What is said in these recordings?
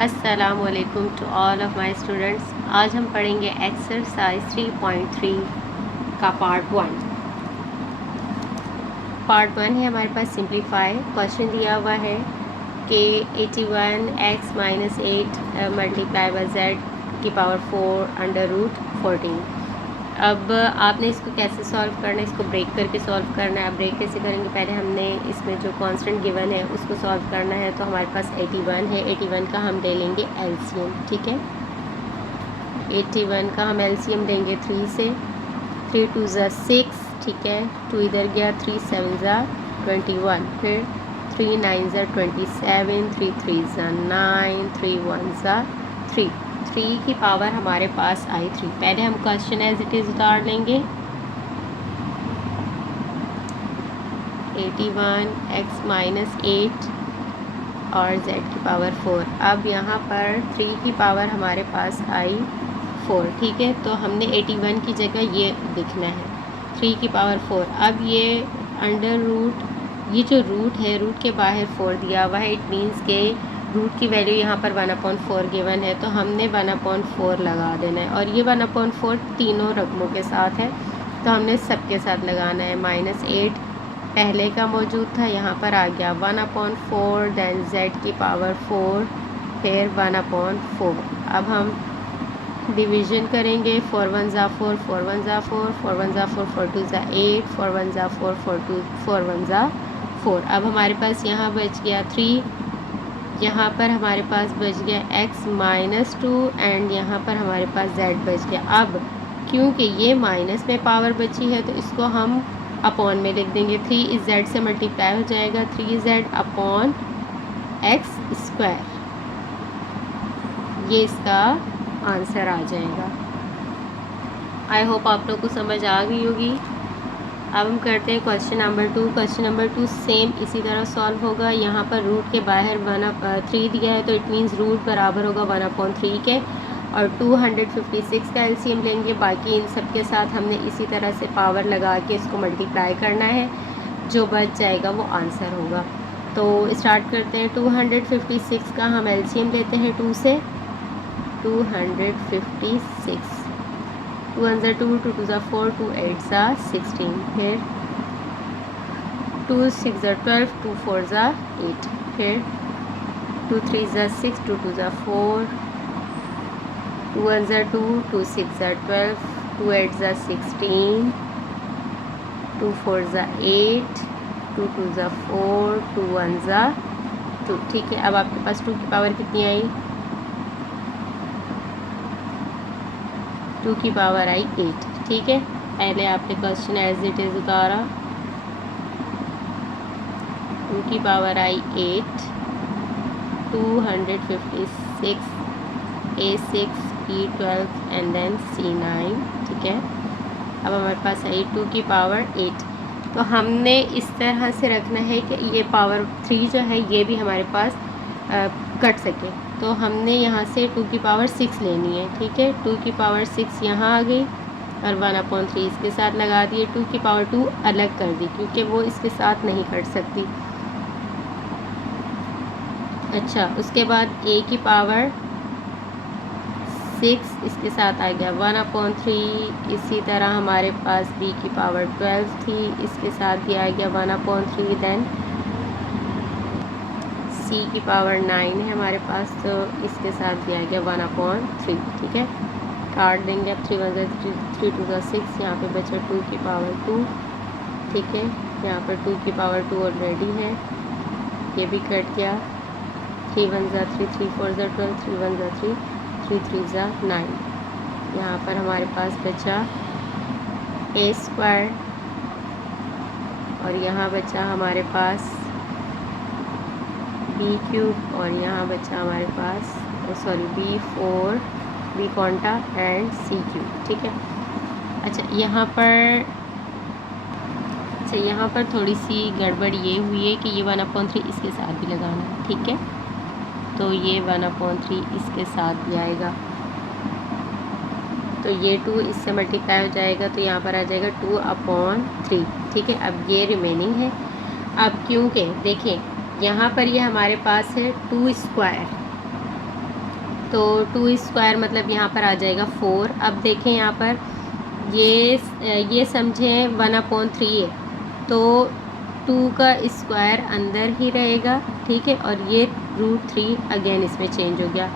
अस्सलामुअलैकुम to all of my students. आज हम पढ़ेंगे एक्सरसाइज 3.3 का पार्ट वन है हमारे पास सिंप्लीफाई। क्वेश्चन दिया हुआ है कि 81x minus 8 multiply by Z की पावर 4 अंडर रूट 14। अब आपने इसको कैसे सॉल्व करना है, इसको ब्रेक करके सॉल्व करना है। अब ब्रेक कैसे करेंगे, पहले हमने इसमें जो कांस्टेंट गिवन है उसको सॉल्व करना है। तो हमारे पास 81 है, 81 का हम ले लेंगे एलसीएम। ठीक है, 81 का हम एलसीएम लेंगे 3 से। 3 2 ज़ा 6, ठीक है, 2 इधर गया, 3 7 ज़ा 21, फिर 3 9 ज़ा 27, 3 3 ज़ा 9, 3 1 ज़ा 3। 3 की पावर हमारे पास आई 3। पहले हम क्वेश्चन एज इट इज़ उतार लेंगे। 81x माइनस 8 और z की पावर 4। अब यहाँ पर 3 की पावर हमारे पास आई 4। ठीक है, तो हमने 81 की जगह ये लिखना है 3 की पावर 4। अब ये अंडर रूट, ये जो रूट है, रूट के बाहर 4 दिया हुआ है। इट मीन्स के रूट की वैल्यू यहाँ पर 1/4 गिवन है, तो हमने 1/4 लगा देना है। और ये 1/4 तीनों रकमों के साथ है, तो हमने सबके साथ लगाना है। -8 पहले का मौजूद था, यहाँ पर आ गया 1/4, दैन z की पावर 4, फिर 1/4। अब हम डिवीज़न करेंगे। 4 1 ज़ा 4, 4 1 ज़ा 4, 4 1 ज़ा 4, 4 2 ज़ा 8, 4 1 ज़ा 4, 4 1 ज़ा 4। अब हमारे पास यहाँ बच गया 3, यहाँ पर हमारे पास बच गया x माइनस 2 एंड यहाँ पर हमारे पास z बच गया। अब क्योंकि ये माइनस में पावर बची है, तो इसको हम अपॉन में लिख देंगे। 3 इस z से मल्टीप्लाई हो जाएगा, 3z अपॉन एक्स स्क्वायर। ये इसका आंसर आ जाएगा। आई होप आप लोग को समझ आ गई होगी। अब हम करते हैं question number 2। Question number 2 same इसी तरह सॉल्व होगा। यहाँ पर रूट के बाहर 3 दिया है, तो इट मीन्स रूट बराबर होगा 1/3 के। और 256 का एलसीएम लेंगे। बाकी इन सब के साथ हमने इसी तरह से पावर लगा के इसको मल्टीप्लाई करना है। जो बच जाएगा वो आंसर होगा। तो स्टार्ट करते हैं। 256 का हम एलसीएम लेते हैं 2 से। 256, 2 1 ज़ा 2, 2 2 ज़ा 4, 2 8 ज़ा 16, फिर 2 6 ज़ा 12, 2 4 ज़ा 8, फिर 2 3 ज़ा 6, 2 2 ज़ा 4, 2 1 ज़ा 2, 2 6 ज़ा 12, 2 8 ज़ा 16, 2 4 ज़ा 8, 2 2 ज़ा 4, 2 1 ज़ा 2। ठीक है, अब आपके पास 2 की पावर कितनी आई? 2 की पावर आई 8। ठीक है, पहले आपने क्वेश्चन एज इट इज़ उतारा। 2 की power I 8, 256, A6, B12 and then C9। ठीक है, अब हमारे पास आई 2 की पावर 8। तो हमने इस तरह से रखना है कि ये पावर 3 जो है ये भी हमारे पास कट सके। तो हमने यहाँ से 2 की पावर 6 लेनी है। ठीक है, 2 की पावर 6 यहाँ आ गई और 1/3 इसके साथ लगा दिए। 2 की पावर 2 अलग कर दी क्योंकि वो इसके साथ नहीं कट सकती। अच्छा, उसके बाद a की पावर 6 इसके साथ आ गया 1/3। इसी तरह हमारे पास b की पावर 12 थी, इसके भी आ गया 1/3। देन c की पावर 9 है हमारे पास, तो इसके साथ भी आ गया 1/3। ठीक है, काट देंगे। अब 3 1 ज़ा 3, 3 2 ज़ा 6, यहाँ पे बचा 2 की पावर 2। ठीक है, यहाँ पर 2 की पावर 2 ऑलरेडी है, ये भी कट गया। 3 1 ज़ा 3, 3 4 ज़ा 12, 3 1 ज़ा 3, 3 3 ज़ा 9। यहाँ पर हमारे पास बचा a² और यहाँ बचा हमारे पास b³ और यहाँ बचा हमारे पास b4, b quanta and c³। ठीक है, अच्छा यहाँ पर थोड़ी सी गड़बड़ ये हुई है कि ये 1/3 इसके साथ भी लगाना है। ठीक है, तो ये 1/3 इसके साथ भी आएगा, तो ये 2 इससे मल्टीप्लाई हो जाएगा, तो यहाँ पर आ जाएगा 2/3। ठीक है, अब ये रिमेनिंग है। अब क्योंकि देखें यहाँ पर ये हमारे पास है 2 स्क्वायर, तो 2 स्क्वायर मतलब यहाँ पर आ जाएगा 4। अब देखें यहाँ पर ये समझें 1/3 है, तो 2 का स्क्वायर अंदर ही रहेगा, ठीक है, और ये √3 अगेन इसमें चेंज हो गया,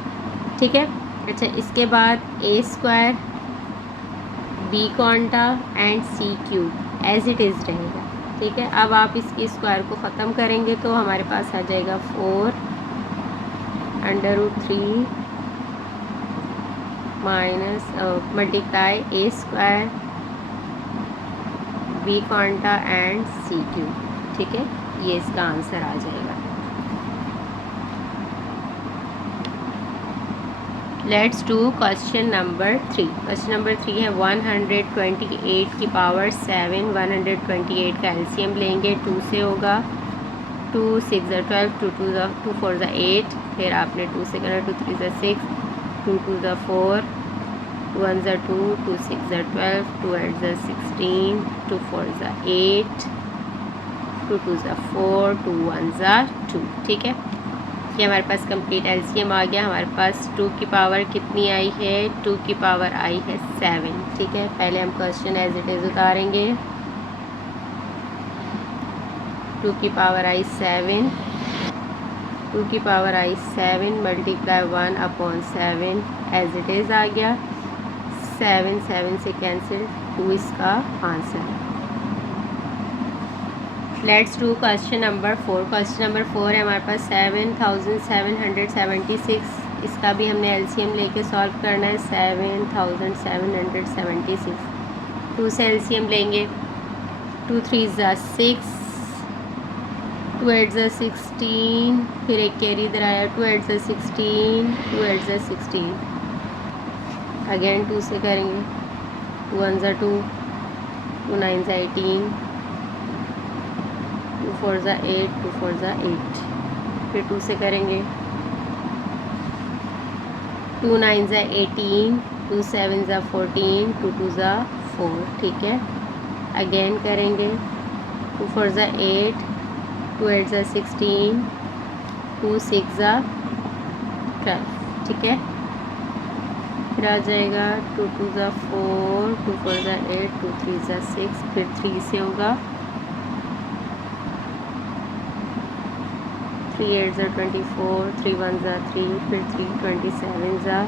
ठीक है। अच्छा, इसके बाद a square b quanta and c cube as it is रहेगा, ठीक है। अब आप इसकी स्क्वायर को ख़त्म करेंगे तो हमारे पास आ जाएगा 4/√3 minus multiply a square b quanta and c cube, ठीक है। ये इसका आंसर आ जाएगा। Let's do question number 3। Question number 3 है 128 की पावर 7। 128 का एलसीएम लेंगे, 2 से होगा, 2 6 12, 2 4 8, फिर आपने 2 से करना, 2 3 6, 2 2 4, 2 1 2, 2 6 12, 2 8 16, 2 4 8, 2 2 4, 2 1 2, ठीक है। ये हमारे पास कंप्लीट एलसीएम आ गया। हमारे पास 2 की पावर कितनी आई है? 2 की पावर आई है 7, ठीक है। पहले हम क्वेश्चन एज इट इज़ उतारेंगे। 2 की पावर आई 7, 2 की power I 7 multiply 1/7 as it is आ गया। 7 7 से कैंसिल, 2 इसका आंसर है। Let's do question number 4। Question number 4 है हमारे पास 7776। इसका भी हमने एलसीएम लेके सॉल्व करना है। 7776, 2 से एलसीएम लेंगे, 2 3 6, 2 8 16, फिर एक कैरी इधर आया, 2 8 16, 2 8 16, अगेन 2 से करेंगे, 2 1 2, 2 9 18, 2 4 8, 2 4 8, फिर 2 से करेंगे, 2 9 18, 2 7 14, 2 2 4, ठीक है। अगेन करेंगे, 2 4 8, 2 8 16, 2 6 12, ठीक है। फिर आ जाएगा 2 2 4, 2 4 8, 2 3 6, फिर 3 से होगा, 3 8 24, 3 1 3, फिर 3 27,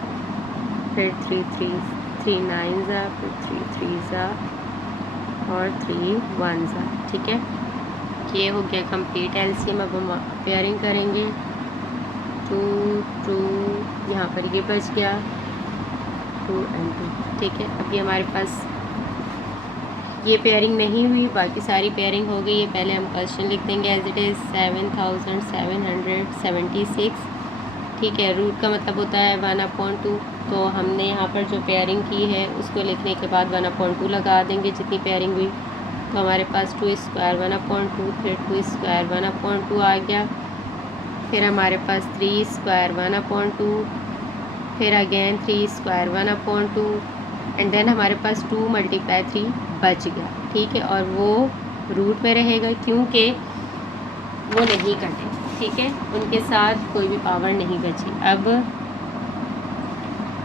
फिर 3 3 3 9, फिर 3 3 और 3 1, ठीक है। ये हो गया कंप्लीट एलसीएम। अब हम पेयरिंग करेंगे, 2 2, यहाँ पर ये बच गया 2 and 2, ठीक है। अभी हमारे पास ये पेयरिंग नहीं हुई, बाकी सारी पेयरिंग हो गई है। पहले हम क्वेश्चन लिख देंगे एज इट इज़ 7776, ठीक है। रूट का मतलब होता है 1/2, तो हमने यहाँ पर जो पेयरिंग की है उसको लिखने के बाद 1/2 लगा देंगे जितनी पेयरिंग हुई। तो हमारे पास 2 स्क्वायर 1/2, फिर 2 स्क्वायर 1/2 आ गया, फिर हमारे पास 3 स्क्वायर 1/2, फिर अगेन 3 स्क्वायर 1/2, एंड देन हमारे पास 2 × 3 बच गया, ठीक है। और वो रूट में रहेगा क्योंकि वो नहीं कटे, ठीक है, उनके साथ कोई भी पावर नहीं बची। अब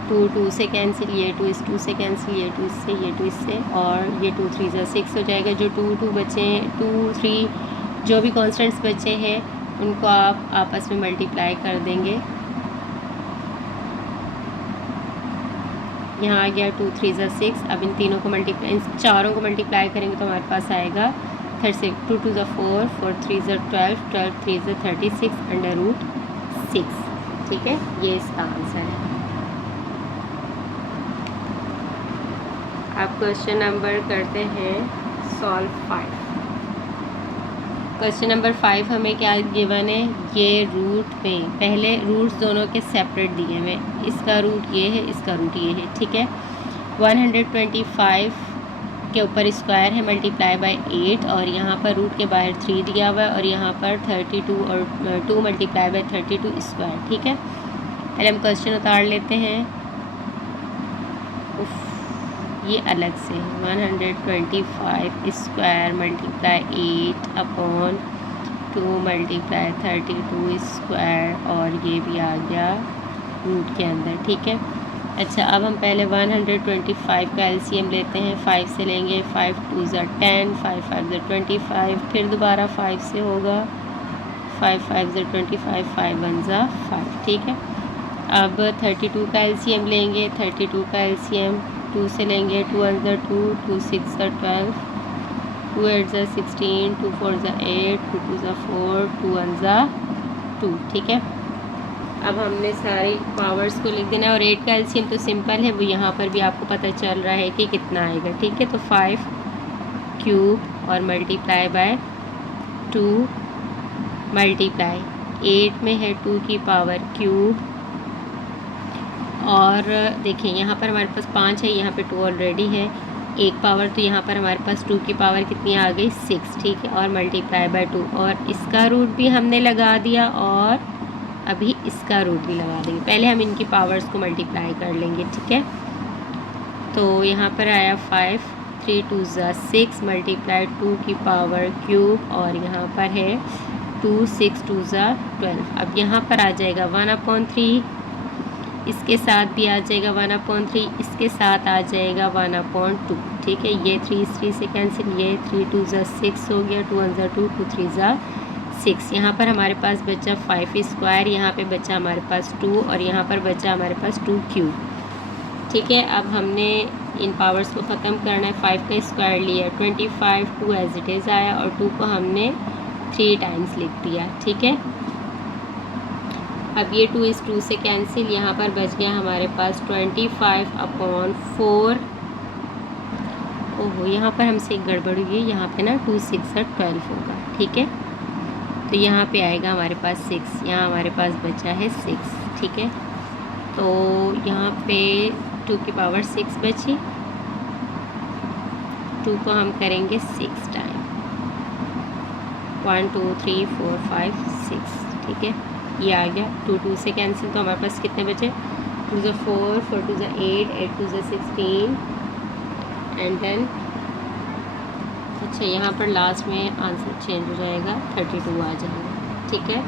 2 2 से कैंसिल, ये 2 इस 2 से कैंसिल, ये 2 इससे, ये 2 इससे, और ये 2 3 6 हो जाएगा। जो 2 2 बचे हैं, 2 3 जो भी कॉन्स्टेंट्स बचे हैं उनको आप आपस में मल्टीप्लाई कर देंगे। यहाँ आ गया 2 3 6। अब इन तीनों को मल्टीप्लाई, इन चारों को मल्टीप्लाई करेंगे तो हमारे पास आएगा 36, 2 2 4, 4 3 12, 12 3 36 √6, ठीक है। ये इसका आंसर है। अब क्वेश्चन नंबर करते हैं सॉल्व 5। क्वेश्चन नंबर 5 हमें क्या गिवन है? ये रूट में पहले रूट्स दोनों के सेपरेट दिए हुए, इसका रूट ये है, इसका रूट ये है, ठीक है। 125 के ऊपर स्क्वायर है मल्टीप्लाई बाय 8, और यहाँ पर रूट के बाहर 3 दिया हुआ है, और यहाँ पर 32 और 2 मल्टीप्लाई बाय 32 स्क्वायर, ठीक है। पहले हम क्वेश्चन उतार लेते हैं। ये अलग से 125 स्क्वायर मल्टीप्लाई 8/2 मल्टीप्लाई 32 स्क्वायर, और ये भी आ गया रूट के अंदर, ठीक है। अच्छा, अब हम पहले 125 का एलसीएम लेते हैं। 5 से लेंगे, 5 2 ज़ा 10, 5 5 ज़ा 25, फिर दोबारा 5 से होगा, 5 5 ज़ा 25, 5 1 ज़ा 5, ठीक है। अब 32 का एलसीएम लेंगे। 32 का एलसीएम 2 से लेंगे, 2 1 ज़ा 2, 2 6 ज़ा 12, 2 8 ज़ा 16, 2 4 ज़ा 8, 2 2 ज़ा 4, 2 1 ज़ा 2, ठीक है। अब हमने सारी पावर्स को लिख देना है और 8 का एलसीएम तो सिंपल है, वो यहाँ पर भी आपको पता चल रहा है कि कितना आएगा, ठीक है। तो 5 क्यूब और मल्टीप्लाई बाय 2 मल्टीप्लाई 8 में है 2 की पावर क्यूब, और देखें यहाँ पर हमारे पास 5 है, यहाँ पे 2 ऑलरेडी है, एक पावर, तो यहाँ पर हमारे पास 2 की पावर कितनी आ गई 6, ठीक है। और मल्टीप्लाई बाय 2, और इसका रूट भी हमने लगा दिया और अभी इसका रूट भी लगा देंगे। पहले हम इनकी पावर्स को मल्टीप्लाई कर लेंगे, ठीक है। तो यहाँ पर आया 5 3 2 ज़ा 6 मल्टीप्लाई 2 की पावर क्यूब, और यहाँ पर है 2 6 2 ज़ा 12। अब यहाँ पर आ जाएगा 1/3, इसके साथ भी आ जाएगा 1/3, इसके साथ आ जाएगा 1/2, ठीक है। ये 3 3 से कैंसिल, ये 3 2 ज़ा 6 हो गया, 2 1 ज़ा 2, 2 3 ज़ा 6। यहाँ पर हमारे पास बचा 5 स्क्वायर, यहाँ पे बचा हमारे पास 2, और यहाँ पर बचा हमारे पास 2 क्यूब, ठीक है। अब हमने इन पावर्स को ख़त्म करना है। 5 का स्क्वायर लिया 25, 2 एज इट इज़ आया, और 2 को हमने 3 टाइम्स लिख दिया, ठीक है। अब ये 2 इस 2 से कैंसिल, यहाँ पर बच गया हमारे पास 25/4। ओहो, यहाँ पर हमसे एक गड़बड़ हुई है, यहाँ पे ना 2 6 12 होगा, ठीक है। तो यहाँ पे आएगा हमारे पास 6, यहाँ हमारे पास बचा है 6, ठीक है। तो यहाँ पे 2 की पावर 6 बची, 2 को हम करेंगे 6 टाइम, 1 2 3 4 5 6, ठीक है। ये आ गया 2 2 से कैंसिल, तो हमारे पास कितने बचे 2 ज़ा 4, 4 2 ज़ा 8, 8 2 ज़ा 16, एंड देन अच्छा यहाँ पर लास्ट में आंसर चेंज हो जाएगा, 32 आ जाएगा, ठीक है।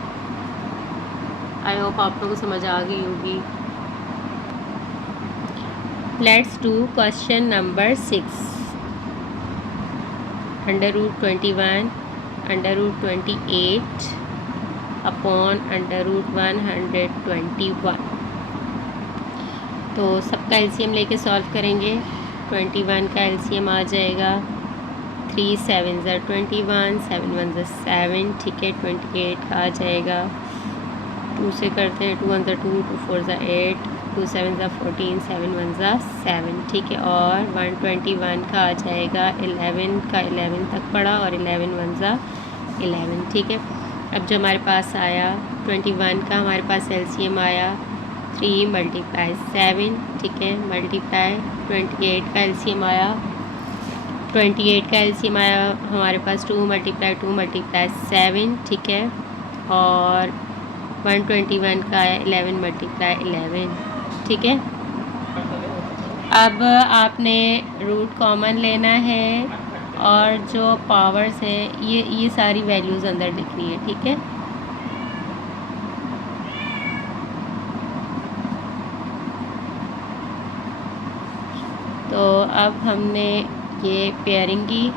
आई होप आप लोगों को समझ आ गई होगी। Let's do question number 6। √21 √28 upon √121। तो सबका एलसीएम लेके सॉल्व करेंगे। 21 का एलसीएम आ जाएगा 3 7 ज़ा 21, 7 1 ज़ा 7, ठीक है। 28 का आ जाएगा, 2 से करते हैं, 2 1 ज़ा 2, 2 4 ज़ा 8, 2 7 ज़ा 14, 7 1 ज़ा 7, ठीक है। और 121 का आ जाएगा 11 का 11 तक पड़ा, और 11 1 ज़ा 11, ठीक है। अब जो हमारे पास आया 21 का हमारे पास एलसीएम आया 3 मल्टीप्लाई 7, ठीक है, मल्टीप्लाई 28 का एलसीएम आया, 28 का एलसीएम आया हमारे पास 2 मल्टीप्लाई 2 मल्टीप्लाई 7, ठीक है। और 121 का आया 11 मल्टीप्लाई 11, ठीक है। अब आपने रूट कॉमन लेना है, और जो पावर्स है ये सारी वैल्यूज़ अंदर लिखनी है, ठीक है। तो अब हमने ये पेयरिंग की,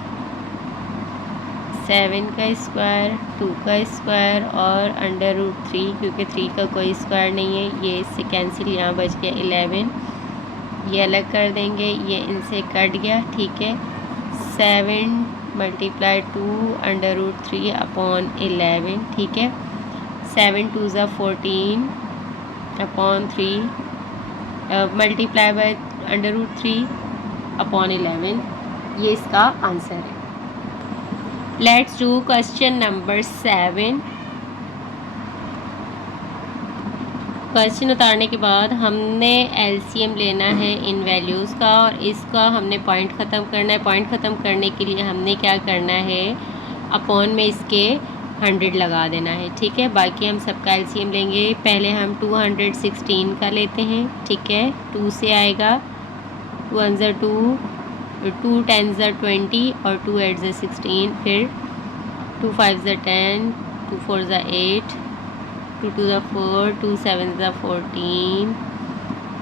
7 का स्क्वायर, 2 का स्क्वायर और √3, क्योंकि 3 का कोई स्क्वायर नहीं है, ये इससे कैंसिल, यहाँ बच गया 11, ये अलग कर देंगे, ये इनसे कट गया, ठीक है। 7 मल्टीप्लाई 2 √3 अपॉन 11, ठीक है। 7 2 ज़ा 14 अपॉन 3 मल्टीप्लाई बाय √3 अपॉन 11, ये इसका आंसर है। Let's do question number 7। Question उतारने के बाद हमने एलसीएम लेना है इन वैल्यूज़ का, और इसका हमने पॉइंट ख़त्म करना है। पॉइंट ख़त्म करने के लिए हमने क्या करना है, अपॉन में इसके 100 लगा देना है, ठीक है। बाकी हम सबका एलसीएम लेंगे। पहले हम 216 का लेते हैं, ठीक है। 2 से आएगा, 2 1 ज़ा 2, 2 10 ज़ा 20, और 2 8 ज़ा 16, फिर 2 5 ज़ा 10, 2 4 ज़ा 8, 2 2 ज़ा 4, 2 7 ज़ा 14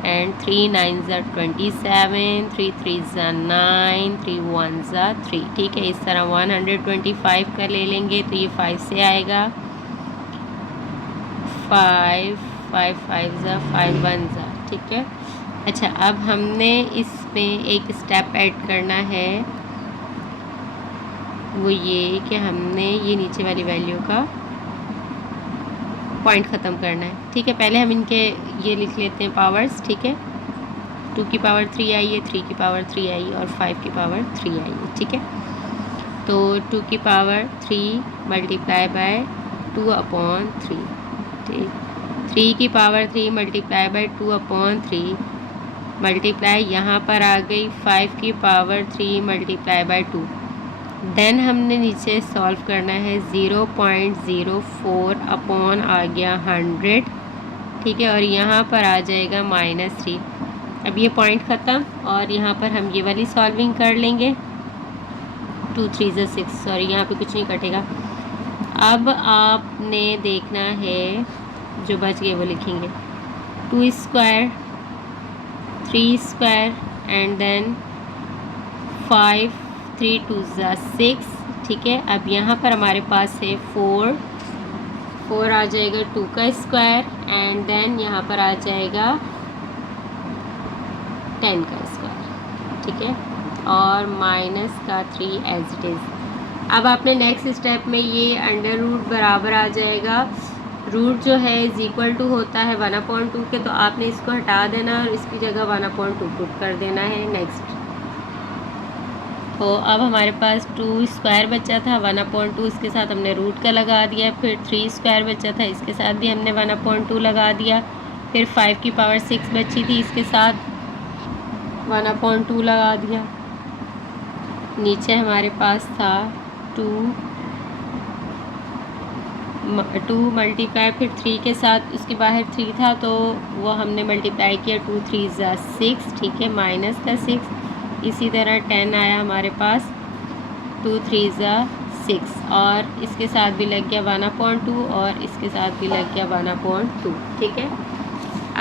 एंड 3 9 ज़ा 27, 3 3 ज़ा 9, 3 1 ज़ा 3। ठीक है, इस तरह 125 का ले लेंगे तो ये 5 से आएगा, 5 5 5 ज़ा 5 1 ज़ा। ठीक है, अच्छा अब हमने इसमें एक स्टेप ऐड करना है, वो ये कि हमने ये नीचे वाली वैल्यू का पॉइंट ख़त्म करना है। ठीक है, पहले हम इनके ये लिख लेते हैं पावर्स। ठीक है, 2 की पावर 3 आई है, 3 की पावर 3 आई और 5 की पावर 3 आई है। ठीक है, तो 2 की पावर 3 मल्टीप्लाई बाय 2/3। ठीक, 3 की पावर 3 मल्टीप्लाई बाय 2/3 मल्टीप्लाई यहाँ पर आ गई 5 की पावर 3 मल्टीप्लाई बाय 2। देन हमने नीचे सॉल्व करना है, 0.04 अपॉन आ गया 100। ठीक है, और यहाँ पर आ जाएगा -3। अब ये पॉइंट ख़त्म और यहाँ पर हम ये वाली सॉल्विंग कर लेंगे। 2 3 ज़ा 6, सॉरी यहाँ पे कुछ नहीं कटेगा। अब आपने देखना है जो बच गए वो लिखेंगे, 2 स्क्वायर 3 स्क्वायर एंड देन 5 3 2 ज़ा 6। ठीक है, अब यहाँ पर हमारे पास है 4 आ जाएगा 2 का स्क्वायर एंड देन यहाँ पर आ जाएगा 10 का स्क्वायर। ठीक है, और माइनस का 3 एज इट इज़। अब आपने नेक्स्ट स्टेप में ये अंडर रूट बराबर आ जाएगा, रूट जो है इज इक्वल टू होता है 1/2 के, तो आपने इसको हटा देना और इसकी जगह 1/2 पुट कर देना है। नेक्स्ट, तो अब हमारे पास 2 स्क्वायर बचा था, 1/2 इसके साथ हमने रूट का लगा दिया, फिर 3 स्क्वायर बचा था, इसके साथ भी हमने 1/2 लगा दिया, फिर 5 की पावर 6 बची थी, इसके साथ 1/2 लगा दिया। नीचे हमारे पास था 2 मल्टीप्लाई फिर 3 के साथ, उसके बाहर 3 था तो वो हमने मल्टीप्लाई किया, 2 3 ज़ा 6। ठीक है, माइनस का 6। इसी तरह 10 आया हमारे पास, 2 3 ज़ा 6 और इसके साथ भी लग गया 1/2 और इसके साथ भी लग गया 1/2। ठीक है,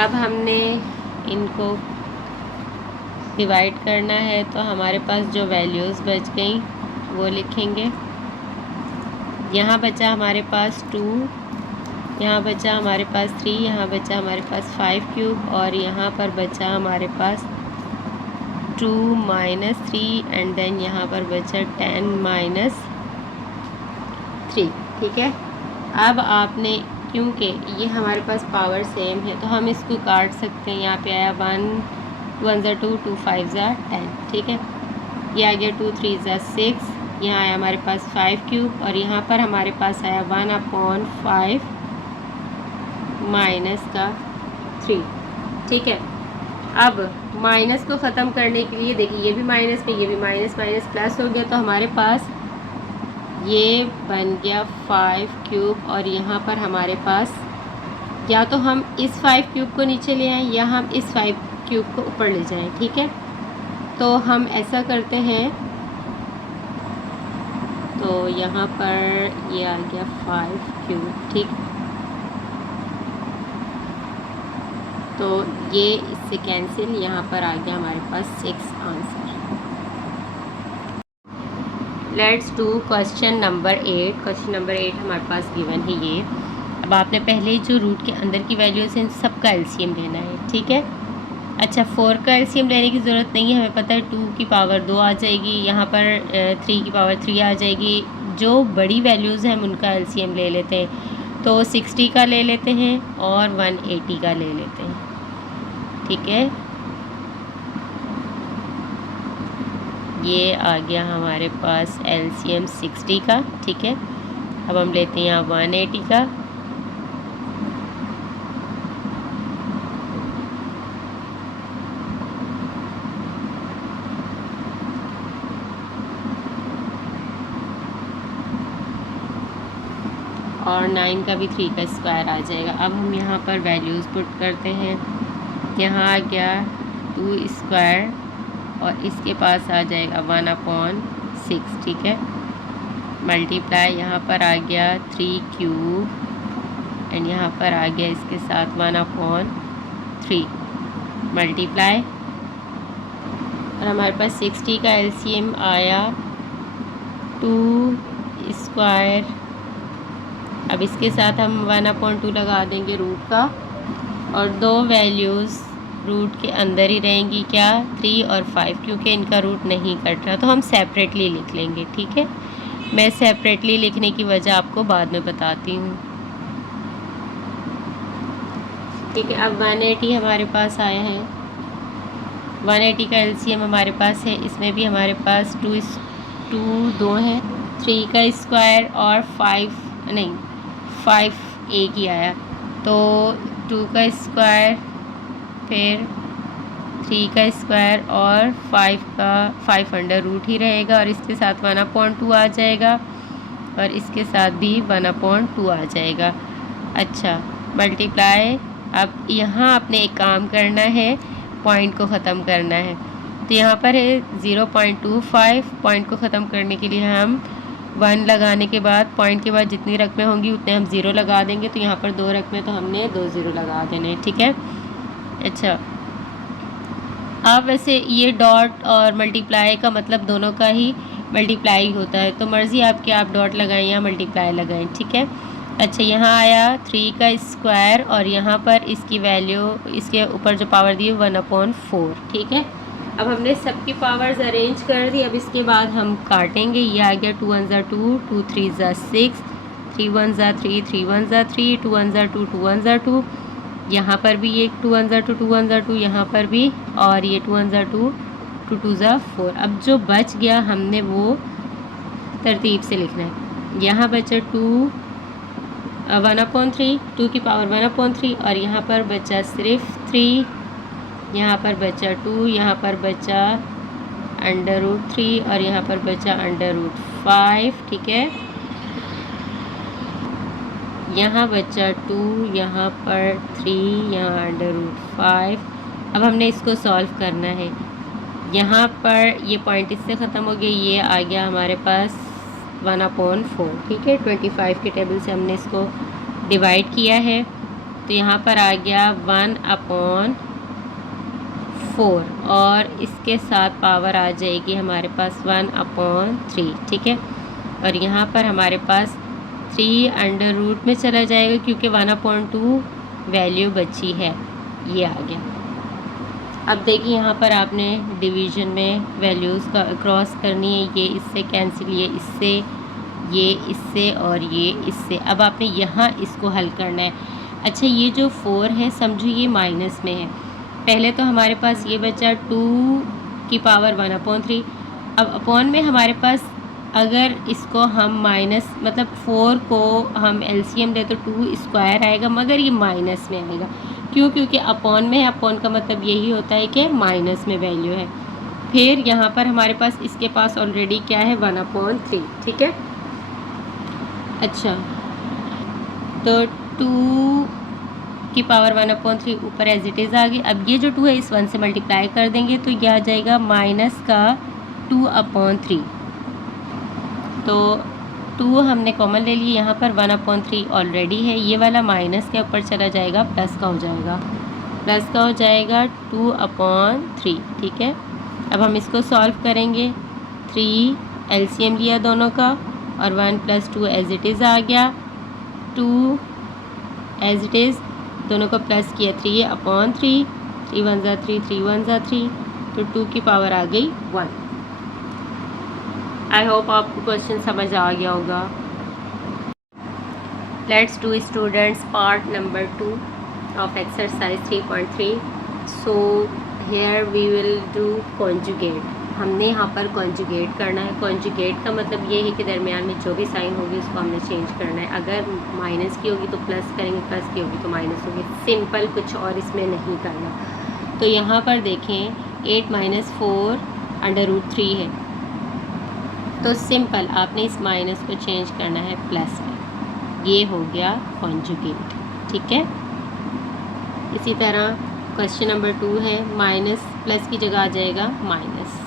अब हमने इनको डिवाइड करना है तो हमारे पास जो वैल्यूज़ बच गई वो लिखेंगे। यहाँ बचा हमारे पास 2, यहाँ बचा हमारे पास 3, यहाँ बचा हमारे पास 5 क्यूब और यहाँ पर बचा हमारे पास 2 -3 एंड देन यहाँ पर बचा 10 -3। ठीक है, अब आपने, क्योंकि ये हमारे पास पावर सेम है तो हम इसको काट सकते हैं। यहाँ पे आया 1 1 ज़ा 2, 2 5 ज़ा 10। ठीक है, ये आ गया 2 3 ज़ा 6, यहाँ आया हमारे पास 5 क्यूब और यहाँ पर हमारे पास आया 1/5 माइनस का 3। ठीक है, अब माइनस को ख़त्म करने के लिए देखिए, ये भी माइनस पे, ये भी माइनस प्लस हो गया, तो हमारे पास ये बन गया 5 क्यूब और यहाँ पर हमारे पास, या तो हम इस 5 क्यूब को नीचे ले आएँ या हम इस 5 क्यूब को ऊपर ले जाएं। ठीक है, तो हम ऐसा करते हैं, तो यहाँ पर ये आ गया 5 क्यूब। ठीक, तो ये इससे कैंसिल, यहाँ पर आ गया हमारे पास 6 answer. Let's do question number 8। Question number 8 हमारे पास गिवन है ये। अब आपने पहले जो रूट के अंदर की वैल्यूज़ हैं सबका एलसीएम लेना है। ठीक है, अच्छा 4 का एलसीएम लेने की ज़रूरत नहीं है, हमें पता है 2 की पावर 2 आ जाएगी, यहाँ पर 3 की पावर 3 आ जाएगी। जो बड़ी वैल्यूज़ हैं हम उनका एलसीएम ले लेते हैं, तो 60 का ले लेते हैं और 180 का ले लेते हैं। ठीक है, ये आ गया हमारे पास एलसीएम 60 का। ठीक है, अब हम लेते हैं यहाँ 180 का, और 9 का भी 3 का स्क्वायर आ जाएगा। अब हम यहाँ पर वैल्यूज़ पुट करते हैं, यहाँ आ गया 2 स्क्वायर और इसके पास आ जाएगा 1/6। ठीक है, मल्टीप्लाई यहाँ पर आ गया 3 क्यूब एंड यहाँ पर आ गया इसके साथ 1/3 मल्टीप्लाई, और हमारे पास 60 का एलसीएम आया 2 स्क्वायर। अब इसके साथ हम 1/2 लगा देंगे रूट का, और दो वैल्यूज़ रूट के अंदर ही रहेंगी, क्या 3 और 5, क्योंकि इनका रूट नहीं कट रहा तो हम सेपरेटली लिख लेंगे। ठीक है, मैं सेपरेटली लिखने की वजह आपको बाद में बताती हूँ। ठीक है, अब 180 हमारे पास आया है, 180 का एलसीएम हमारे पास है, इसमें भी हमारे पास 2 है, 3 का स्क्वायर और 5 एक ही आया, तो 2 का स्क्वायर फिर 3 का स्क्वायर और 5 अंडर रूट ही रहेगा, और इसके साथ 1/2 आ जाएगा, और इसके साथ भी 1/2 आ जाएगा। अच्छा, मल्टीप्लाई। अब यहाँ आपने एक काम करना है, पॉइंट को ख़त्म करना है, तो यहाँ पर है 0.25। पॉइंट को ख़त्म करने के लिए हम 1 लगाने के बाद पॉइंट के बाद जितनी रकमें होंगी उतने हम 0 लगा देंगे, तो यहाँ पर 2 रकमें तो हमने 2 0 लगा देने। ठीक है, अच्छा, अब वैसे ये डॉट और मल्टीप्लाई का मतलब दोनों का ही मल्टीप्लाई होता है, तो मर्ज़ी आपकी, आप डॉट लगाएं या मल्टीप्लाई लगाएं। ठीक है, अच्छा, यहाँ आया 3 का स्क्वायर, और यहाँ पर इसकी वैल्यू, इसके ऊपर जो पावर दी 1/4। ठीक है, अब हमने सबकी पावर्स अरेंज कर दी। अब इसके बाद हम काटेंगे। ये आ गया 2 1 2, 2 3 6, 3 1 3, 3 1 3, 2 1 2, 2 1 2, यहाँ पर भी ये 2 1 2, 2 1 2, यहाँ पर भी, और ये 2 1 2, 2 2 4। अब जो बच गया हमने वो तरतीब से लिखना है। यहाँ बचा 1/3, 2 की पावर 1/3, और यहाँ पर बचा सिर्फ 3, यहाँ पर बचा 2, यहाँ पर बचा √3, और यहाँ पर बचा √5। ठीक है, यहाँ बचा 2, यहाँ पर 3, यहाँ √5। अब हमने इसको सॉल्व करना है। यहाँ पर ये पॉइंट इससे ख़त्म हो गया, ये आ गया हमारे पास 1/4। ठीक है, 25 के टेबल से हमने इसको डिवाइड किया है, तो यहाँ पर आ गया 1/4, और इसके साथ पावर आ जाएगी हमारे पास 1/3। ठीक है, और यहाँ पर हमारे पास 3 अंडर रूट में चला जाएगा, क्योंकि 1/2 वैल्यू बची है, ये आ गया। अब देखिए, यहाँ पर आपने डिवीज़न में वैल्यूज़ का क्रॉस करनी है, ये इससे कैंसिल, ये इससे और ये इससे। अब आपने यहाँ इसको हल करना है। अच्छा, ये जो 4 है, समझो ये माइनस में है। पहले तो हमारे पास ये बचा 2 की पावर 1/3। अब अपॉन में हमारे पास, अगर इसको हम माइनस, मतलब 4 को हम एलसीएम दे तो 2 स्क्वायर आएगा, मगर ये माइनस में आएगा। क्यों? क्योंकि अपॉन में है, अपॉन का मतलब यही होता है कि माइनस में वैल्यू है। फिर यहाँ पर हमारे पास, इसके पास ऑलरेडी क्या है, 1/3। ठीक है, अच्छा, तो 2 की पावर 1/3 ऊपर एज इट इज़ आ गई। अब ये जो 2 है, इस 1 से मल्टीप्लाई कर देंगे तो यह आ जाएगा माइनस का 2/3। तो 2 हमने कॉमन ले लिए, यहाँ पर 1/3 ऑलरेडी है, ये वाला माइनस के ऊपर चला जाएगा, प्लस का हो जाएगा, 2/3। ठीक है, अब हम इसको सॉल्व करेंगे। 3 एलसीएम लिया दोनों का, और 1 + 2 एज इट इज़ आ गया, 2 एज इट इज़, दोनों को प्लस किया, 3/3, 3 1 3, 3 1 3, तो 2 की पावर आ गई 1। आई होप आपको क्वेश्चन समझ आ गया होगा। Let's do students part number 2 of exercise 3.3। So here we will do conjugate. हमने यहाँ पर कॉन्जुगेट करना है। कॉन्जुगेट का मतलब ये है कि दरमियान में जो भी साइन होगी उसको हमने चेंज करना है। अगर माइनस की होगी तो प्लस करेंगे, प्लस की होगी तो माइनस होगी, सिंपल, कुछ और इसमें नहीं करना। तो यहाँ पर देखें 8 - 4 √3 है, तो सिंपल आपने इस माइनस को चेंज करना है प्लस में, ये हो गया कॉन्जुगेट। ठीक है, इसी तरह क्वेश्चन नंबर 2 है, माइनस प्लस की जगह आ जाएगा माइनस।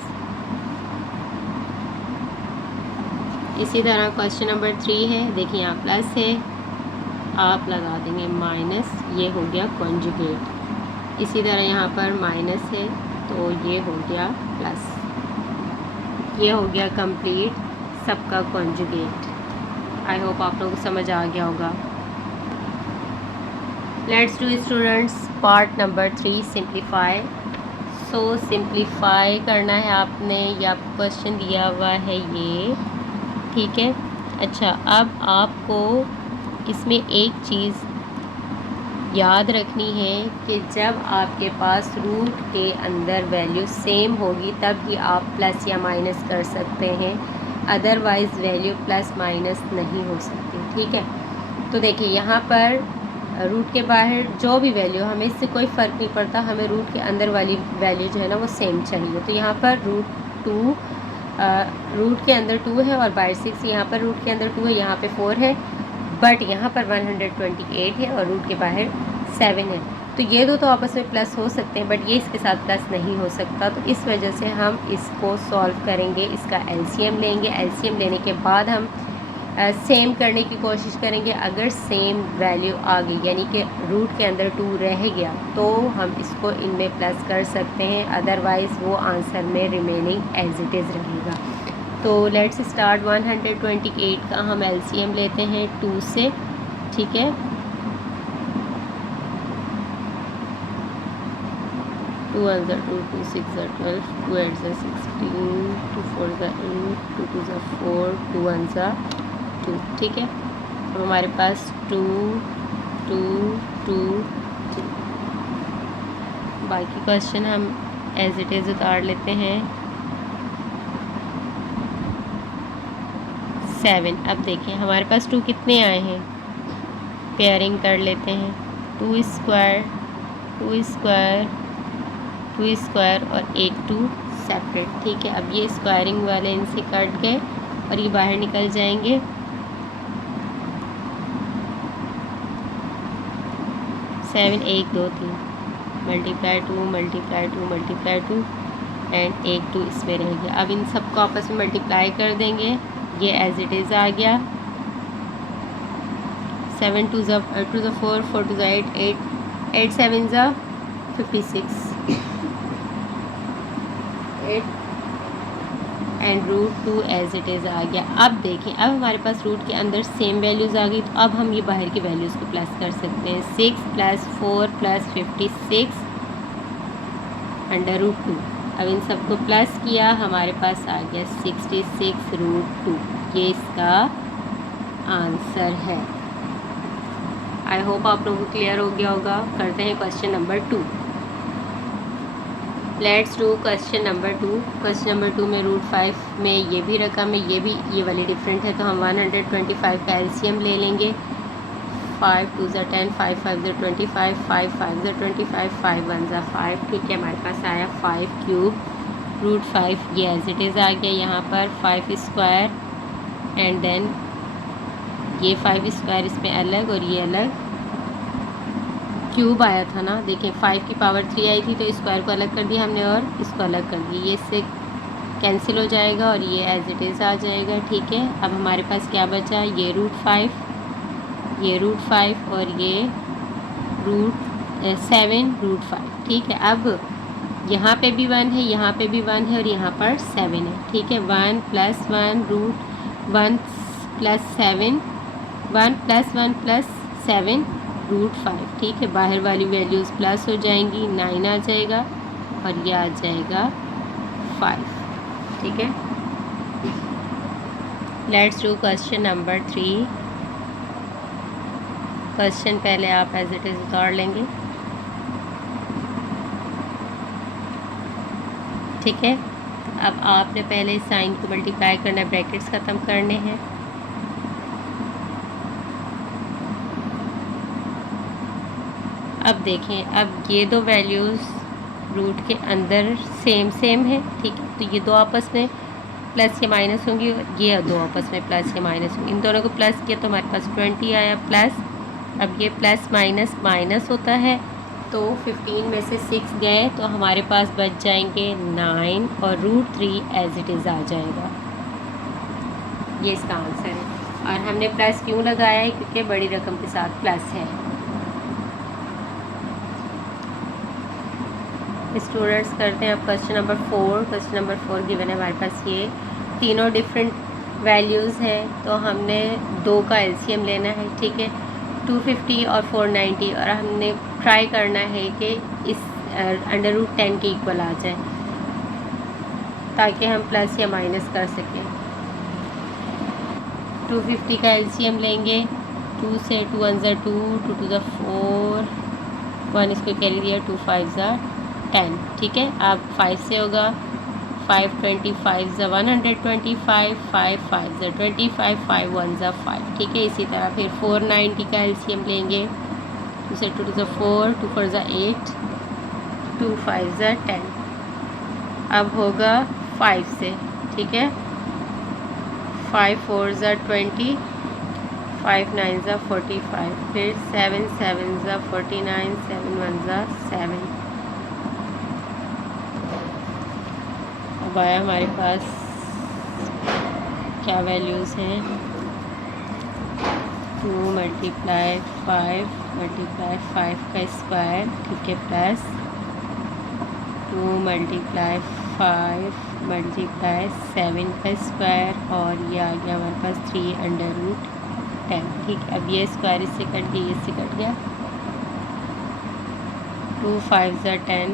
इसी तरह क्वेश्चन नंबर 3 है, देखिए यहाँ प्लस है, आप लगा देंगे माइनस, ये हो गया कॉन्जुगेट। इसी तरह यहाँ पर माइनस है तो ये हो गया प्लस, ये हो गया कंप्लीट सबका कॉन्जुगेट। आई होप आप लोगों को समझ आ गया होगा। Let's do students part number 3 simplify. So simplify करना है आपने, या आपको क्वेश्चन दिया हुआ है ये, ठीक है। अच्छा, अब आपको इसमें एक चीज़ याद रखनी है कि जब आपके पास रूट के अंदर वैल्यू सेम होगी तब ही आप प्लस या माइनस कर सकते हैं, अदरवाइज़ वैल्यू प्लस माइनस नहीं हो सकती, ठीक है। तो देखिए यहाँ पर रूट के बाहर जो भी वैल्यू, हमें इससे कोई फ़र्क नहीं पड़ता, हमें रूट के अंदर वाली वैल्यू जो है ना वो सेम चाहिए। तो यहाँ पर रूट के अंदर 2 है और बाहर 6, यहाँ पर रूट के अंदर 2 है, यहाँ पे 4 है, बट यहाँ पर 128 है और रूट के बाहर 7 है। तो ये दो तो आपस में प्लस हो सकते हैं, बट ये इसके साथ प्लस नहीं हो सकता। तो इस वजह से हम इसको सॉल्व करेंगे, इसका एलसीएम लेंगे। एलसीएम लेने के बाद हम सेम करने की कोशिश करेंगे। अगर सेम वैल्यू आ गई, यानी कि रूट के अंदर 2 रह गया, तो हम इसको इनमें प्लस कर सकते हैं, अदरवाइज़ वो आंसर में रिमेनिंग एज इट इज़ रहेगा। तो लेट्स स्टार्ट। 128 का हम एलसीएम लेते हैं 2 से, ठीक है। 2 1 2 2 6 12 2 8 16 2 4 8 2 2 4 2 1 2, ठीक है। अब हमारे पास 2 2 2 2। बाकी क्वेश्चन हम एज इट इज़ उतार लेते हैं। 7। अब देखें हमारे पास 2 कितने आए हैं, पेयरिंग कर लेते हैं। 2 स्क्वायर 2 स्क्वायर 2 स्क्वायर और एक 2 सेपरेट, ठीक है। अब ये स्क्वायरिंग वाले इनसे कट गए और ये बाहर निकल जाएंगे। 7 1 2 3 मल्टीप्लाई 2 मल्टीप्लाई 2 मल्टीप्लाई 2 एंड एक 2 इसमें रह गया। अब इन सबको आपस में मल्टीप्लाई कर देंगे, ये एज इट इज़ आ गया। 7 2 2 4 4 2 8 8 7 56 8 and root 2 as it is आ गया। अब देखें, अब हमारे पास रूट के अंदर सेम वैल्यूज़ आ गई, तो अब हम ये बाहर की वैल्यूज़ को प्लस कर सकते हैं। 6 + 4 + 56 अंडर रूट 2। अब इन सबको प्लस किया, हमारे पास आ गया 66 रूट 2। ये इसका आंसर है। आई होप आप लोगों को क्लियर हो गया होगा। करते हैं question number 2। Let's do question number 2। Question number 2 में रूट 5 में ये भी रकम है, ये वाली डिफरेंट है, तो हम 125 का एलसीएम ले लेंगे। 5 2 10 5 5 25 5 5 25 5 1 5, ठीक है। हमारे पास आया 5 क्यूब रूट 5, ये एज इट इज़ आ गया। यहाँ पर 5 स्क्वायर एंड देन ये 5 स्क्वायर इसमें अलग और ये अलग क्यूब आया था ना। देखिए 5 की पावर 3 आई थी, तो स्क्वायर को अलग कर दिया हमने और इसको अलग कर दिया, ये इससे कैंसिल हो जाएगा और ये एज इट इज़ आ जाएगा, ठीक है। अब हमारे पास क्या बचा, ये रूट 5 और ये रूट 7 रूट 5, ठीक है। अब यहाँ पे भी 1 है, यहाँ पे भी 1 है और यहाँ पर 7 है, ठीक है। 1 + 1 रूट 1 + 7 1 + 1 + 7 रूट 5, ठीक है। बाहर वाली वैल्यूज़ प्लस हो जाएंगी, 9 आ जाएगा और ये आ जाएगा 5, ठीक है। Let's do question number 3। Question पहले आप एज इट इज़ उतार लेंगे, ठीक है। अब आपने पहले साइन को मल्टीप्लाई करना है, ब्रैकेट्स ख़त्म करने हैं। अब देखें, अब ये दो वैल्यूज़ रूट के अंदर सेम है, ठीक है। तो ये दो आपस में प्लस या माइनस होंगी, ये दो आपस में प्लस या माइनस होंगी। इन दोनों को प्लस किया तो हमारे पास 20 आया प्लस। अब ये प्लस माइनस माइनस होता है, तो 15 में से 6 गए तो हमारे पास बच जाएंगे 9 और रूट 3 एज इट इज़ आ जाएगा। ये इसका आंसर है। और हमने प्लस क्यों लगाया है, क्योंकि बड़ी रकम के साथ प्लस है। स्टूडेंट्स करते हैं अब question number 4। Question number 4 given है हमारे पास, ये तीनों डिफरेंट वैल्यूज़ हैं, तो हमने दो का एलसीएम लेना है, ठीक है, 250 और 490, और हमने ट्राई करना है कि इस √10 के इक्वल आ जाए ताकि हम प्लस या माइनस कर सकें। 250 का एलसीएम लेंगे, 2 से 2 1 ज़ा 2, 2 2 ज़ा 4, 1 इसको कैरी दिया, 2 5 ज़ा 10, ठीक है। अब 5 से होगा, 5 25 ज़ा 125, 5 5 ज़ा 25, 5 1 ज़ा 5, ठीक है। इसी तरह फिर 490 का एलसीएम लेंगे, 2 से 2 2 ज़ा 4, 2 4 ज़ा 8, 2 5 ज़ा 10। अब होगा 5 से, ठीक है, 5 4 ज़ा 20, 5 9 ज़ा 45, फिर 7 7 ज़ा 49, 7 1 ज़ा 7। अब आया हमारे पास क्या वैल्यूज़ हैं, 2 मल्टीप्लाई 5 मल्टीप्लाई 5 का स्क्वायर, ठीक है, प्लस 2 मल्टीप्लाई 5 मल्टीप्लाई 7 का स्क्वायर, और ये आ गया हमारे पास 3/10, ठीक है। अब ये स्क्वायर इससे कट गया, इससे कट गया, 2 5 ज़ा 10,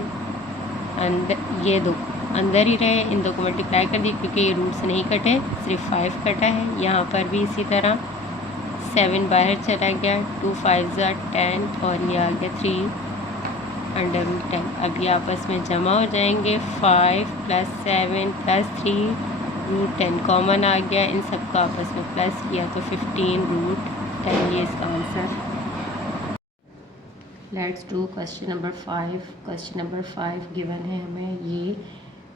अंदर ये दो अंदर ही रहे, इन दो को मल्टीप्लाई कर दी क्योंकि ये रूट से नहीं कटे, सिर्फ 5 कटा है। यहाँ पर भी इसी तरह 7 बाहर चला गया, 2 5 ज़ा 10, और ये आ गया 3/10। अब ये आपस में जमा हो जाएंगे, 5 + 7 + 3√10 कॉमन आ गया, इन सब का आपस में प्लस किया तो 15√10, ये इसका answer. Let's do question number 5। Question number 5 given है हमें, ये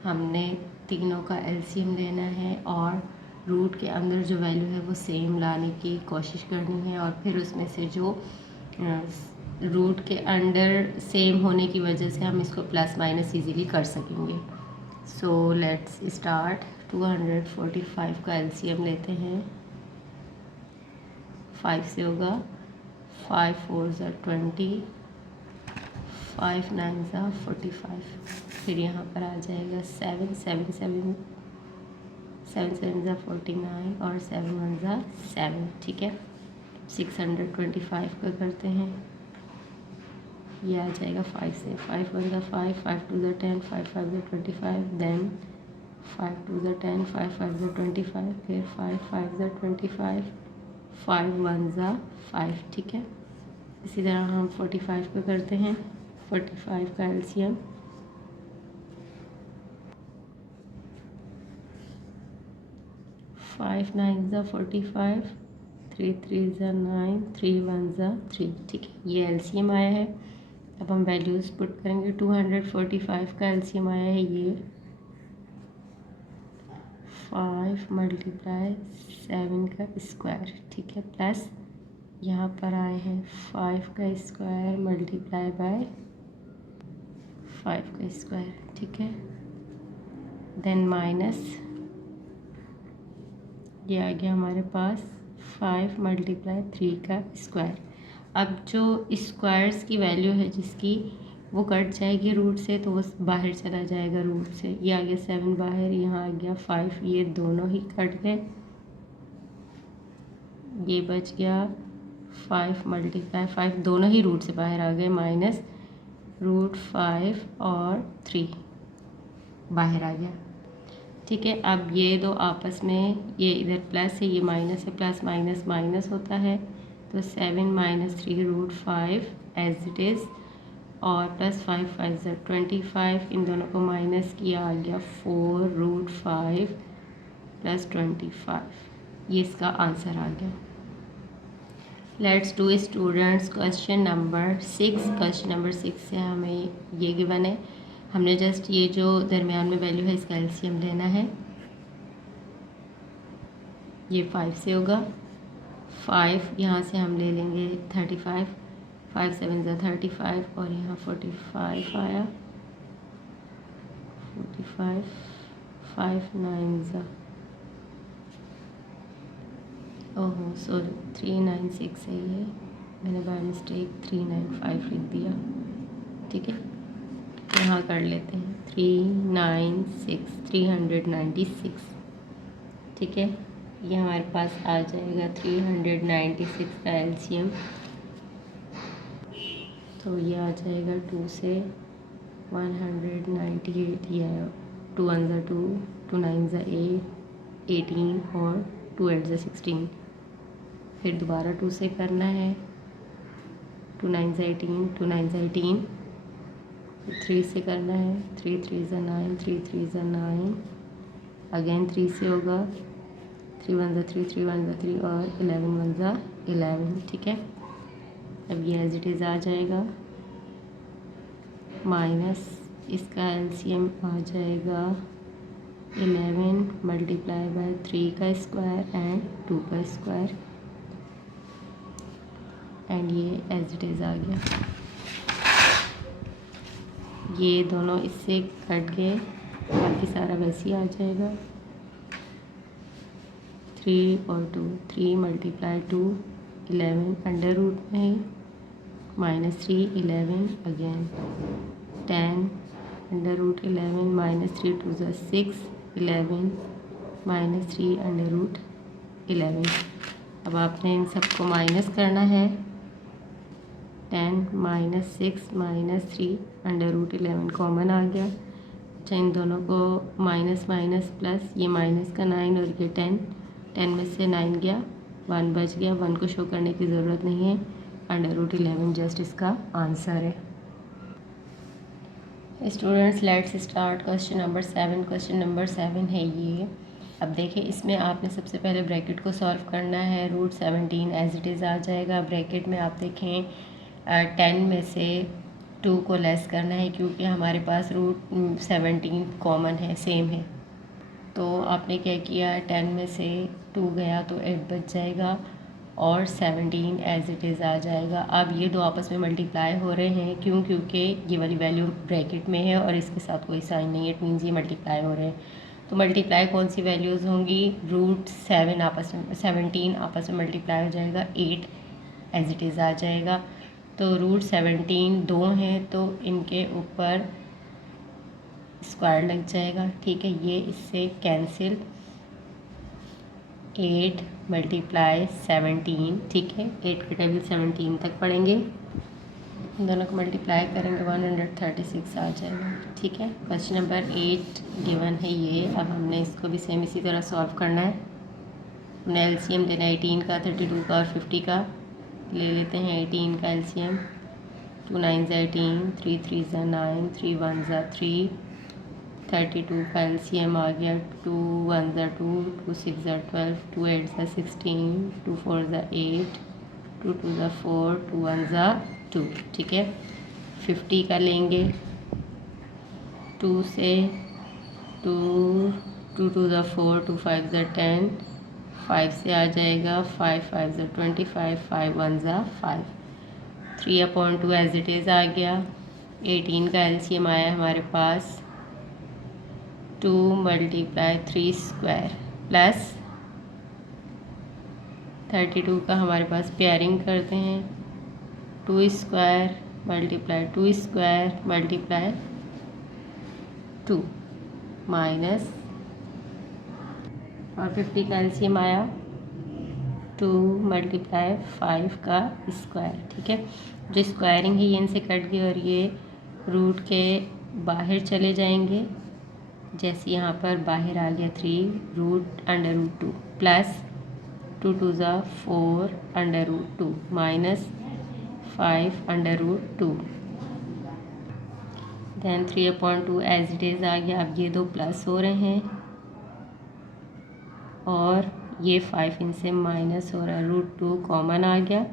हमने तीनों का एलसीएम लेना है और रूट के अंदर जो वैल्यू है वो सेम लाने की कोशिश करनी है, और फिर उसमें से जो रूट के अंडर सेम होने की वजह से हम इसको प्लस माइनस इजीली कर सकेंगे। So let's start. 245 का एलसीएम लेते हैं, 5 से होगा, 5 4 ज़ा 20, 5 9 ज़ा 45, फिर यहाँ पर आ जाएगा 7 7 7 7 7 ज़ा 49, और 7 1 ज़ा 7, ठीक है। 625 का करते हैं, ये आ जाएगा 5 से, 5 1 ज़ा 5, 5 2 ज़ा 10, 5 5 ज़ा 25, देन 5 2 ज़ा 10, 5 5 ज़ा 25, फिर 5 5 ज़ा 25, 5 1 ज़ा 5, ठीक है। इसी तरह हम 45 का करते हैं, 45 का एलसीएम, 5 9 ज़ा 45, 3 3 ज़ा 9, 3 1 ज़ा 3, ठीक है। ये एलसीएम आया है। अब हम वैल्यूज़ पुट करेंगे, 245 का एलसीएम आया है ये 5 मल्टीप्लाई 7 का स्क्वायर, ठीक है, प्लस यहाँ पर आए हैं 5 का स्क्वायर मल्टीप्लाई बाय 5 का स्क्वायर, ठीक है, देन माइनस ये आ गया हमारे पास 5 मल्टीप्लाई 3 का स्क्वायर। अब जो स्क्वायर्स की वैल्यू है जिसकी, वो कट जाएगी रूट से, तो वो बाहर चला जाएगा रूट से, ये आ गया 7 बाहर, यहाँ आ गया 5, ये दोनों ही कट गए, ये बच गया 5 मल्टीप्लाई 5, दोनों ही रूट से बाहर आ गए, माइनस √5 और 3 बाहर आ गया, ठीक है। अब ये दो आपस में, ये इधर प्लस है, ये माइनस है, प्लस माइनस माइनस होता है, तो 7 - 3√5 एज इट इज़, और प्लस 5 5 ज़ा 25, इन दोनों को माइनस किया, आ गया 4√5 + 25, ये इसका आंसर आ गया। Let's do students question number 6। Question number 6 से हमें ये गिवन है, हमने जस्ट ये जो दरमियान में वैल्यू है इसका एलसीएम लेना है, ये 5 से होगा, 5 यहाँ से हम ले लेंगे 35, 5 7 ज़ा 35, और यहाँ 45 आया, 45, 5 9 ज़ा ओहो सॉरी 396 है ये, मैंने बाय मिस्टेक 395 लिख दिया। ठीक है, यहाँ कर लेते हैं 396। ठीक है, ये हमारे पास आ जाएगा 396 का एलसीएम। तो ये आ जाएगा 2 से 198, ये 2 1 ज़ा 2, 2 9 ज़ा 8, 18 और 2 8 ज़ा 16। फिर दोबारा 2 से करना है, 2 9 ज़ा 18, 2 9 ज़ा 18। 3 से करना है, 3 3 ज़ा 9, 3 3 ज़ा 9, अगेन 3 से होगा, 3 1 ज़ा 3, 3 1 ज़ा 3 और 11 1 ज़ा 11। ठीक है, अब ये एज इट इज़ आ जाएगा, माइनस इसका एलसीएम आ जाएगा 11 मल्टीप्लाई बाय 3 का स्क्वायर एंड 2 का स्क्वायर, एंड ये एज इट इज़ आ गया। ये दोनों इससे कट गए, बाकी सारा वैसे ही आ जाएगा। 3 और 2, 3 मल्टीप्लाई 2 11 अंडर रूट में minus 3 11 again 10 under root 11 minus 3 2 ज़ा 6 11 माइनस 3 अंडर रूट 11। अब आपने इन सबको माइनस करना है। 10 minus 6 minus 3 under root 11 common आ गया। अच्छा, इन दोनों को माइनस माइनस प्लस, ये माइनस का 9 और ये 10 में से 9 गया, 1 बच गया। 1 को शो करने की ज़रूरत नहीं है, अंडर रूट 11 जस्ट इसका आंसर है। Students let's start question number 7। Question number 7 है ये। अब देखिए, इसमें आपने सबसे पहले ब्रैकेट को सॉल्व करना है। रूट 17 एज इट इज़ आ जाएगा। ब्रैकेट में आप देखें 10 में से 2 को लेस करना है, क्योंकि हमारे पास रूट 17 कॉमन है, सेम है। तो आपने क्या किया, 10 में से 2 गया तो 8 बच जाएगा और 17 एज इट इज़ आ जाएगा। अब ये दो आपस में मल्टीप्लाई हो रहे हैं, क्यों? क्योंकि ये वाली वैल्यू ब्रैकेट में है और इसके साथ कोई साइन नहीं है, इट मीन्स ये मल्टीप्लाई हो रहे हैं। तो मल्टीप्लाई कौन सी वैल्यूज़ होंगी? रूट 7 आपस में 17 आपस में मल्टीप्लाई हो जाएगा, 8 एज इट इज़ आ जाएगा। तो रूट 17 2 हैं तो इनके ऊपर स्क्वायर लग जाएगा। ठीक है, ये इससे कैंसिल, 8 मल्टीप्लाई 17। ठीक है, 8 के टेबल 17 तक पढ़ेंगे, इन दोनों को मल्टीप्लाई करेंगे 136 आ जाएगा। ठीक है, क्वेश्चन नंबर 8 गिवन है ये। अब हमने इसको भी सेम इसी तरह सॉल्व करना है। हमने एलसीएम देना है 18 का, 32 का और 50 का। ले लेते हैं 18 का एलसीएम। 2 9 ज़ा 18, 3 3 ज़ा 9, 3 1 ज़ा 3। 32 का एलसीएम आ गया, 2 1 ज़ा 2, 2 6 ज़ा 12, 2 8 ज़ा 16, 2 4 ज़ा 8, 2 2 ज़ा 4, 2 1 ज़ा 2। ठीक है, 50 का लेंगे। 2 से 2 2 2 ज़ा 4, 2 5 ज़ा 10, 5 से आ जाएगा 5 5 ज़ा 25, 5 1 ज़ा 5। 3/2 एज इट इज़ आ गया। 18 का एलसीएम आया हमारे पास 2 मल्टीप्लाई 3 स्क्वायर प्लस 32 का हमारे पास पेयरिंग करते हैं, 2 square multiply 2 square multiply 2 minus, और 50 का एलसीएम आया 2 मल्टीप्लाई 5 का स्क्वायर। ठीक है, जो स्क्वायरिंग है ये इनसे कट गई और ये रूट के बाहर चले जाएंगे। जैसे यहाँ पर बाहर आ गया 3 रूट अंडर रूट 2 प्लस 2 2 ज़ा 4 under root 2 minus 5 under root 2, then 3/2 as it is आ गया। अब ये दो प्लस हो रहे हैं और ये 5 इनसे माइनस हो रहा है, रूट 2 कॉमन आ गया।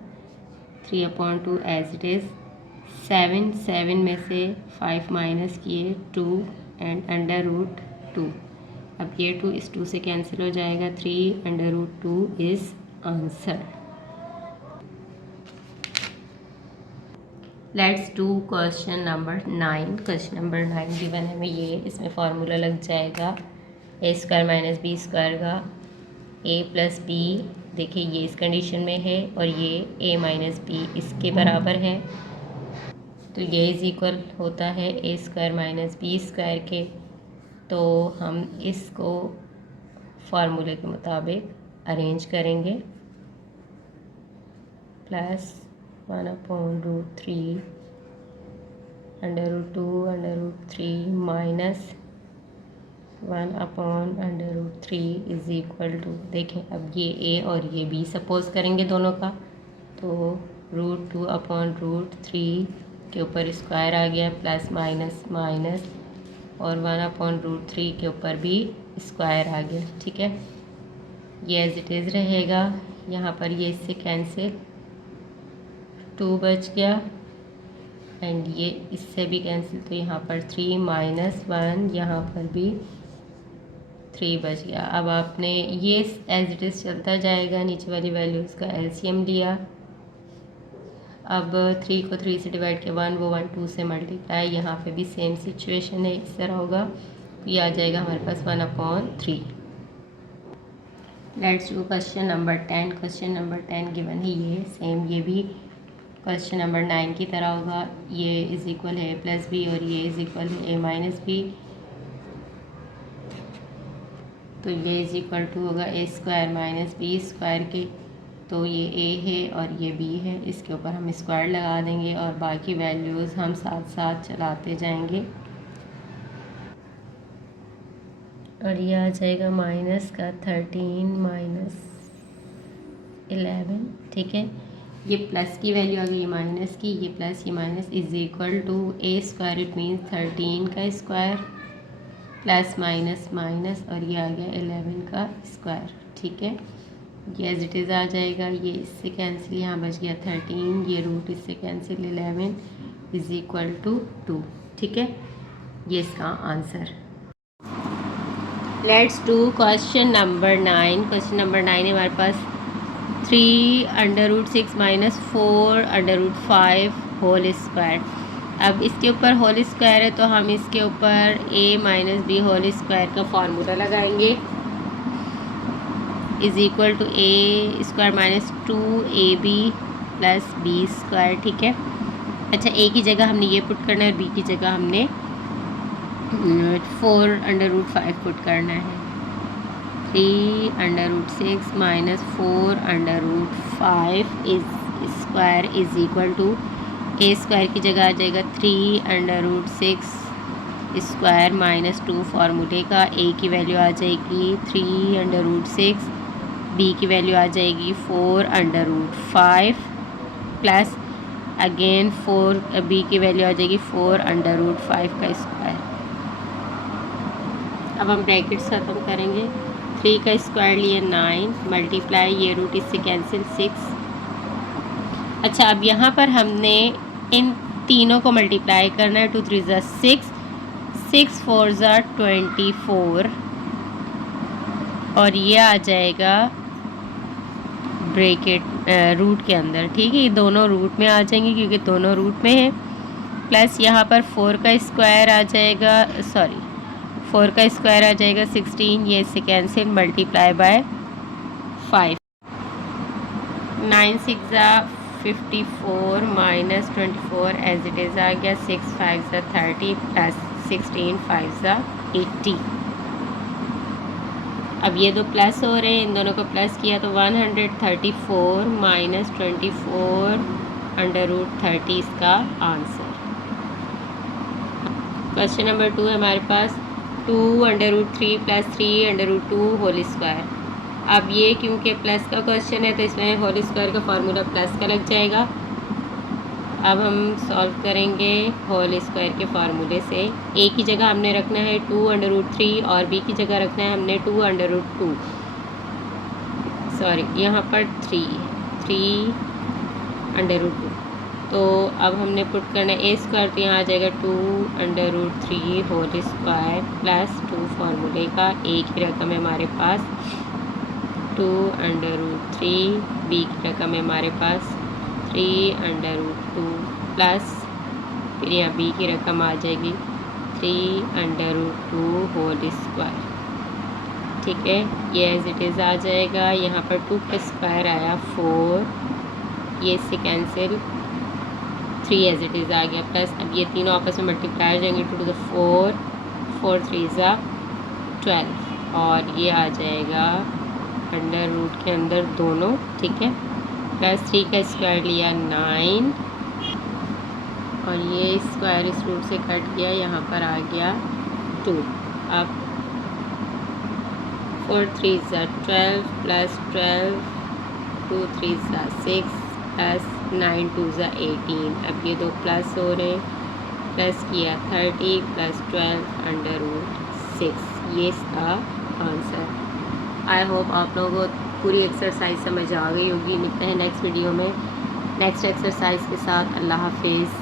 3/2 एज इट इज़। 7 में से 5 माइनस किए 2 एंड अंडर रूट 2। अब ये 2 इस 2 से कैंसिल हो जाएगा, 3 under root 2 is answer. Let's do question number 9। Question number 9 given है हमें ये। इसमें फार्मूला लग जाएगा a² - b² का a + b देखिए ये इस कंडीशन में है और ये a माइनस बी इसके बराबर है, तो ये इज इक्वल होता है a square minus B square के। तो हम इसको फार्मूले के मुताबिक अरेंज करेंगे। Plus 1/√3 √2 √3 minus 1/√3 is equal to, देखें अब ये a और ये b सपोज करेंगे दोनों का, तो √2/√3 के ऊपर स्क्वायर आ गया प्लस माइनस माइनस और 1/√3 के ऊपर भी स्क्वायर आ गया। ठीक है, ये एज इट इज़ रहेगा। यहाँ पर ये इससे कैंसिल 2 बच गया एंड ये इससे भी कैंसिल, तो यहाँ पर 3 माइनस 1 यहाँ पर भी 3 बच गया। अब आपने ये एज इट इज़ चलता जाएगा, नीचे वाली वैल्यूज़ का एलसीएम लिया। अब 3 को 3 से डिवाइड किया 1, वो 1 2 से मल्टीप्लाई, यहाँ पे भी सेम सिचुएशन है, इस तरह होगा। तो ये आ जाएगा हमारे पास 1/3। Let's do question number 10। Question number 10 given है ये सेम, ये भी क्वेश्चन नंबर 9 की तरह होगा। ये इज इक्वल है a प्लस बी और ये इज इक्वल है a माइनस बी, तो ये इज इक्वल टू होगा a square minus B square के। तो ये a है और ये b है, इसके ऊपर हम स्क्वायर लगा देंगे और बाकी वैल्यूज़ हम साथ साथ चलाते जाएंगे और ये आ जाएगा माइनस का 13 माइनस 11। ठीक है, ये प्लस की वैल्यू आ गई, ये माइनस की, ये प्लस ये minus is equal to a square, it means 13 का स्क्वायर प्लस माइनस माइनस और ये आ गया 11 का स्क्वायर। ठीक है, ये एज इट इज़ आ जाएगा, ये इससे कैंसिल, यहाँ बच गया 13, ये रूट इससे कैंसिल 11 इज इक्वल टू 2। ठीक है, ये इसका answer. Let's do question number 9। Question number 9 है हमारे पास 3√6 माइनस 4√5 होल स्क्वायर। अब इसके ऊपर होल स्क्वायर है तो हम इसके ऊपर a minus B whole square का फार्मूला लगाएंगे, is equal to a square minus 2ab plus B square. ठीक है, अच्छा a की जगह हमने ये पुट करना है और b की जगह हमने 4√5 पुट करना है। 3√6 minus 4√5 is square is equal to a square की जगह आ जाएगा 3√6 स्क्वायर माइनस 2 फार्मूले का। a की वैल्यू आ जाएगी 3√6, b की वैल्यू आ जाएगी 4√5 प्लस अगेन 4b की वैल्यू आ जाएगी 4√5 का स्क्वायर। अब हम ब्रैकेट्स ख़त्म करेंगे, 3 का स्क्वायर लिए 9 मल्टीप्लाई, ये रूट इससे कैंसिल 6। अच्छा, अब यहाँ पर हमने इन तीनों को मल्टीप्लाई करना है, 2 3 6, 6 4 24 और ये आ जाएगा ब्रैकेट रूट के अंदर। ठीक है, ये दोनों रूट में आ जाएंगे क्योंकि दोनों रूट में है। प्लस यहाँ पर 4 का स्क्वायर आ जाएगा, 4 का स्क्वायर आ जाएगा 16, ये इससे cancel multiply by 5। 9 6 54 minus 24 as it is आ गया, 6 5 30 प्लस 16 5 80। अब ये दो प्लस हो रहे हैं, इन दोनों को प्लस किया तो 134 माइनस 24√30 इसका आंसर। क्वेश्चन नंबर 2 है हमारे पास 2√3 प्लस 3√2 होल स्क्वायर। अब ये क्योंकि प्लस का क्वेश्चन है तो इसमें होल स्क्वायर का फार्मूला प्लस का लग जाएगा। अब हम सॉल्व करेंगे होल स्क्वायर के फार्मूले से। a की जगह हमने रखना है 2√3 और b की जगह रखना है हमने 2√2, सॉरी यहाँ पर 3√2। तो अब हमने पुट करना है a स्क्वायर, तो यहाँ आ जाएगा 2√3 होल स्क्वायर प्लस 2 फार्मूले का। a की रकम है हमारे पास 2√3, b की रकम है हमारे पास 3√2 प्लस फिर यहाँ b की रकम आ जाएगी 3√2 होल स्क्वायर। ठीक है, ये एज इट इज़ आ जाएगा। यहाँ पर 2 का स्क्वायर आया 4, ये इससे कैंसिल, 3 एज इट इज़ आ गया प्लस, अब ये तीनों आपस में मल्टीप्लाई हो जाएंगे, 2 टू द 4, 4 3 ज़ा 12 और ये आ जाएगा अंडर रूट के अंदर दोनों, ठीक है। प्लस 3 का स्क्वायर लिया 9 और ये स्क्वायर इस रूट से कट गया, यहाँ पर आ गया 2। अब 4 3 ज़ा 12 प्लस 12, 2 3 ज़ा 6 प्लस 9 2 ज़ा 18। अब ये दो प्लस हो रहे, प्लस किया 30 प्लस 12 अंडर रूट 6, ये इसका आंसर। आई होप आप लोगों को पूरी एक्सरसाइज समझ आ गई होगी। मिलते हैं नेक्स्ट वीडियो में नेक्स्ट एक्सरसाइज के साथ। अल्लाह हाफिज़।